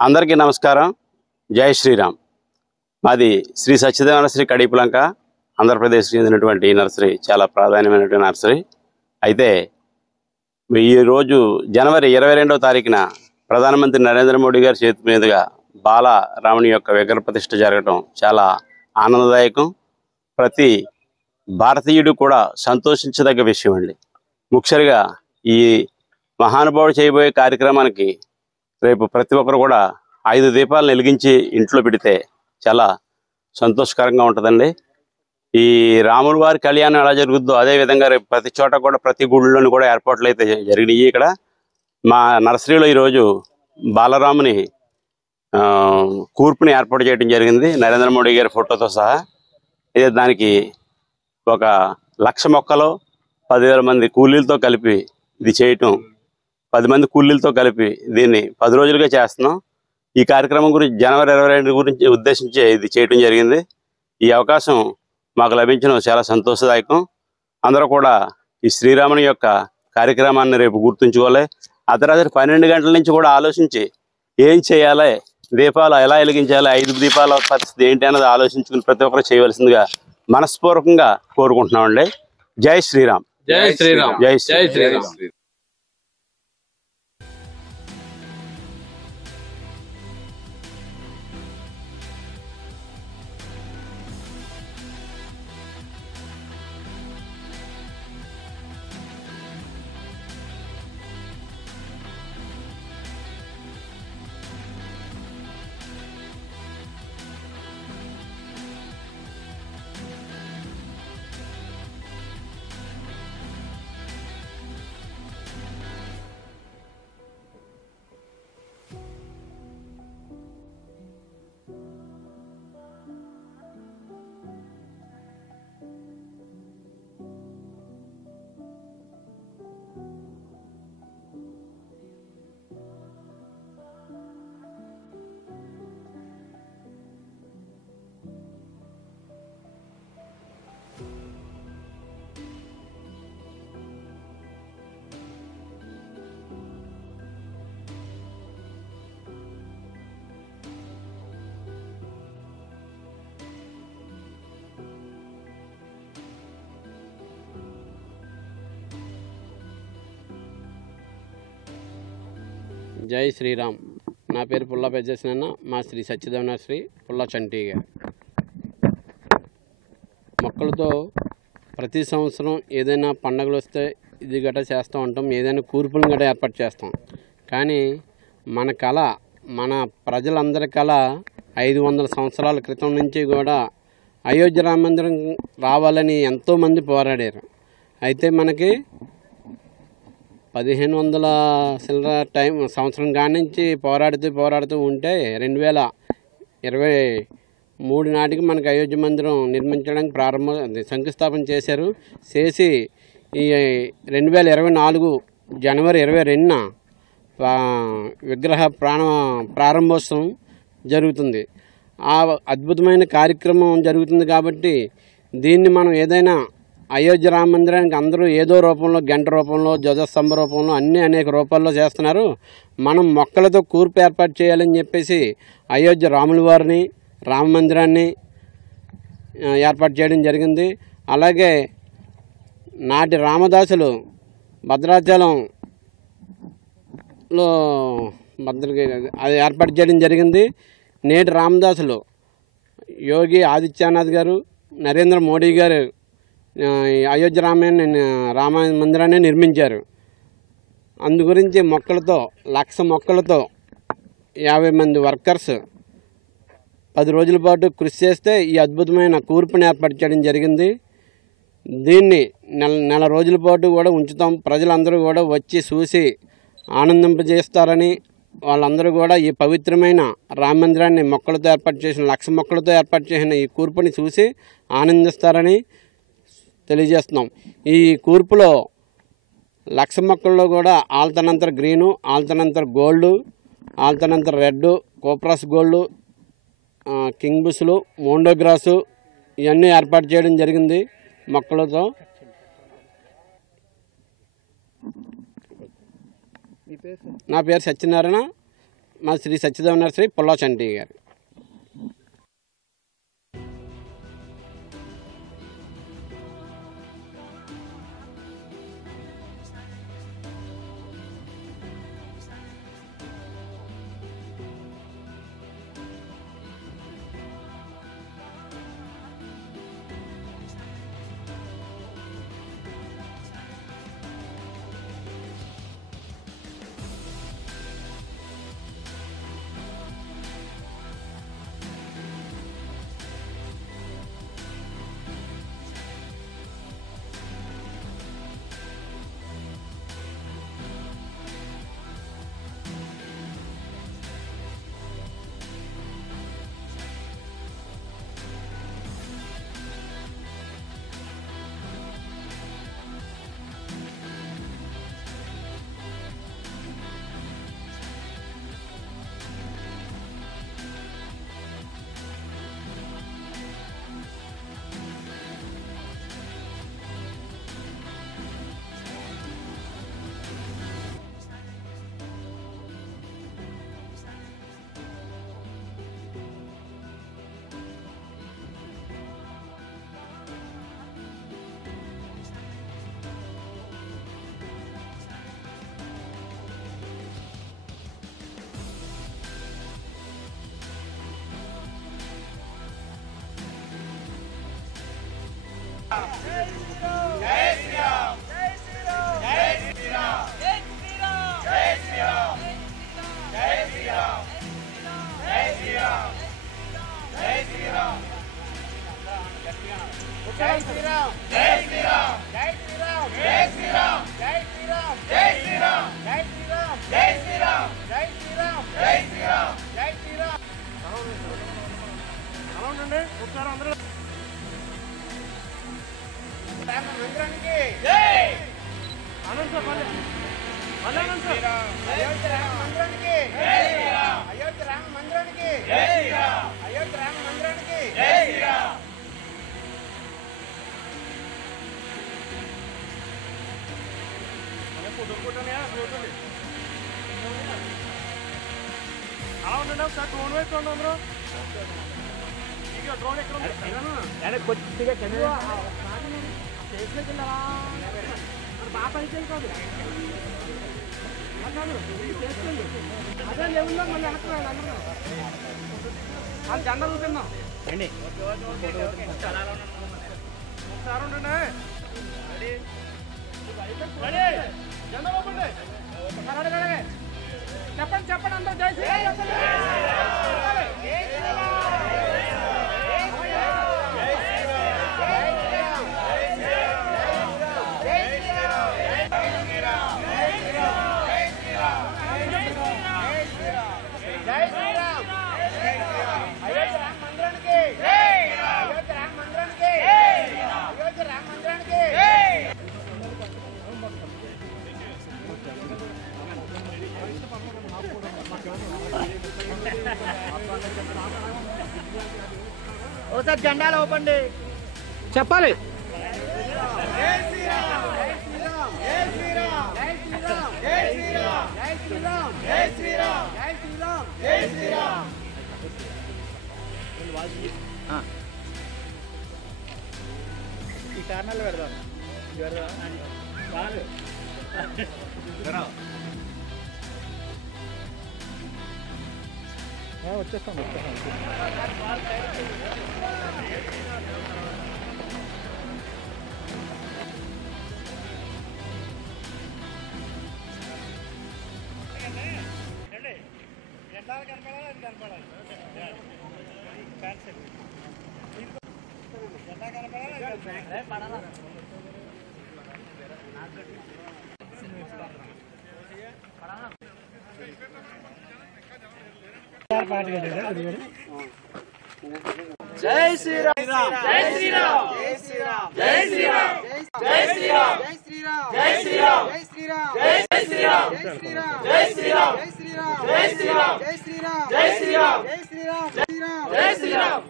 అందరికీ నమస్కారం. జై శ్రీరామ్. మాది శ్రీ సత్యదేవ నర్సరీ కడిపులంక, ఆంధ్రప్రదేశ్కి చెందినటువంటి ఈ నర్సరీ చాలా ప్రాధాన్యమైనటువంటి నర్సరీ. అయితే ఈరోజు జనవరి 22వ తారీఖున ప్రధానమంత్రి నరేంద్ర మోడీ గారి చేతి మీదుగా బాలరాముని యొక్క విగ్రహ ప్రతిష్ఠ జరగడం చాలా ఆనందదాయకం. ప్రతి భారతీయుడు కూడా సంతోషించదగ్గ విషయం అండి. ముఖ్యంగా ఈ మహానుభావుడు చేయబోయే కార్యక్రమానికి రేపు ప్రతి ఒక్కరు కూడా 5 దీపాలను వెలిగించి ఇంట్లో పెడితే చాలా సంతోషకరంగా ఉంటుందండి. ఈ రాముడి వారి కళ్యాణం ఎలా జరుగుద్దో అదేవిధంగా రేపు ప్రతి చోట కూడా ప్రతి గుడిలోని కూడా ఏర్పాట్లు అయితే జరిగినాయి. ఇక్కడ మా నర్సరీలో ఈరోజు బాలరాముని కూర్పుని ఏర్పాటు చేయడం జరిగింది, నరేంద్ర మోడీ గారి ఫోటోతో సహా. ఇదే దానికి 1,00,000 మొక్కలు 10,000 మంది కూలీలతో కలిపి ఇది చేయటం, 10 మంది కూలీలతో కలిపి దీన్ని 10 రోజులుగా చేస్తున్నాం. ఈ కార్యక్రమం గురించి జనవరి 22 గురించి ఉద్దేశించి ఇది చేయటం జరిగింది. ఈ అవకాశం మాకు లభించడం చాలా సంతోషదాయకం. అందరూ కూడా ఈ శ్రీరాముని యొక్క కార్యక్రమాన్ని రేపు గుర్తుంచుకోవాలి. అర్ధరాత్రి 12 గంటల నుంచి కూడా ఆలోచించి ఏం చేయాలి, దీపాలు ఎలా వెలిగించాలి, 5 దీపాల పరిస్థితి ఏంటి అన్నది ఆలోచించుకుని ప్రతి ఒక్కరు చేయవలసిందిగా మనస్పూర్వకంగా కోరుకుంటున్నామండి. జై శ్రీరామ్. జై శ్రీరామ్. జై జై శ్రీరామ్. జై శ్రీరామ్. నా పేరు పుల్లా పెద్దేసిన, మా శ్రీ సత్యదేవ నర్సరీ పుల్లా చంటిగా. మొక్కలతో ప్రతి సంవత్సరం ఏదైనా పండుగలు వస్తే ఇది గట్రా చేస్తూ ఉంటాం, ఏదైనా కూర్పులను గట్రా ఏర్పాటు చేస్తాం. కానీ మన కళ, మన ప్రజలందరి కళ 500 సంవత్సరాల క్రితం నుంచి కూడా అయోధ్య రామ మందిరం రావాలని ఎంతోమంది పోరాడారు. అయితే మనకి 1500 చిల్లర సంవత్సరం కాడి నుంచి పోరాడుతూ ఉంటే 2023 నాటికి మనకి అయోధ్య మందిరం నిర్మించడానికి శంకుస్థాపన చేశారు. చేసి ఈ 2024 జనవరి 22న విగ్రహ ప్రారంభోత్సవం జరుగుతుంది. ఆ అద్భుతమైన కార్యక్రమం జరుగుతుంది కాబట్టి దీన్ని మనం ఏదైనా అయోధ్య రామ మందిరానికి అందరూ ఏదో రూపంలో, గంట రూపంలో, ధ్వజస్తంభ రూపంలో, అనేక రూపాల్లో చేస్తున్నారు. మనం మొక్కలతో కూర్పు ఏర్పాటు చేయాలని చెప్పేసి అయోధ్య రాముల వారిని, రామ మందిరాన్ని ఏర్పాటు చేయడం జరిగింది. అలాగే నాటి రామదాసులు భద్రాచలంలో అది ఏర్పాటు చేయడం జరిగింది. నేటి రామదాసులు యోగి ఆదిత్యనాథ్ గారు, నరేంద్ర మోడీ గారు అయోధ్య రామ మందిరాన్ని నిర్మించారు. అందు గురించి మొక్కలతో 1,00,000 మొక్కలతో 50 మంది వర్కర్స్ 10 రోజుల పాటు కృషి చేస్తే ఈ అద్భుతమైన కూర్పుని ఏర్పాటు చేయడం జరిగింది. దీన్ని నెల రోజుల పాటు కూడా ఉంచుతాం. ప్రజలందరూ కూడా వచ్చి చూసి ఆనందింపజేస్తారని, వాళ్ళందరూ కూడా ఈ పవిత్రమైన రామ మందిరాన్ని మొక్కలతో ఏర్పాటు చేసిన 1,00,000 మొక్కలతో ఏర్పాటు చేసిన ఈ కూర్పుని చూసి ఆనందిస్తారని తెలియజేస్తున్నాం. ఈ కూర్పులో 1,00,000 మొక్కల్లో కూడా Alternanthera green, Alternanthera gold, Alternanthera red, coprosma gold, king బుష్లు, మోండోగ్రాసు ఇవన్నీ ఏర్పాటు చేయడం జరిగింది మొక్కలతో. నా పేరు సత్యనారాయణ, మా శ్రీ సత్యదేవ నర్సరీ పుల్లా చంటి గారు. చెప్పండి అందరూ జై శ్రీరామ్. ఒకసారి జెండాలు ఓపండి చెప్పాలి. ఈ ఛానల్ పెడదాం వచ్చేస్తాం. జై శ్రీరామ్ జై శ్రీరామ్ జై శ్రీరామ్ జై శ్రీరామ్ జై శ్రీరామ్ జై శ్రీరామ్ జై శ్రీరామ్ జై శ్రీరామ్ జై శ్రీరామ్ జై శ్రీరామ్ జై శ్రీరామ్ జై శ్రీరామ్ జై శ్రీరామ్ జై శ్రీరామ్ జై శ్రీరామ్ జై శ్రీరామ్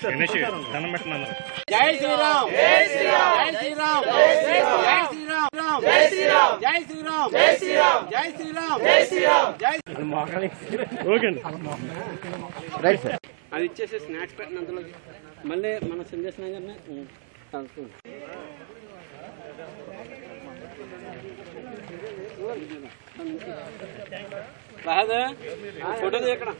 జై శ్రీరామ్ దండం పెట్టండి. జై శ్రీరామ్ జై శ్రీరామ్ జై శ్రీరామ్ జై శ్రీరామ్ జై శ్రీరామ్ జై శ్రీరామ్ జై శ్రీరామ్ జై శ్రీరామ్ జై శ్రీరామ్ జై శ్రీరామ్ జై అది ఇచ్చేసి స్నాక్స్ పెట్టిన అందులో మళ్ళీ మన సందేశ్ నగర్నే ఫోటో ఎక్కడ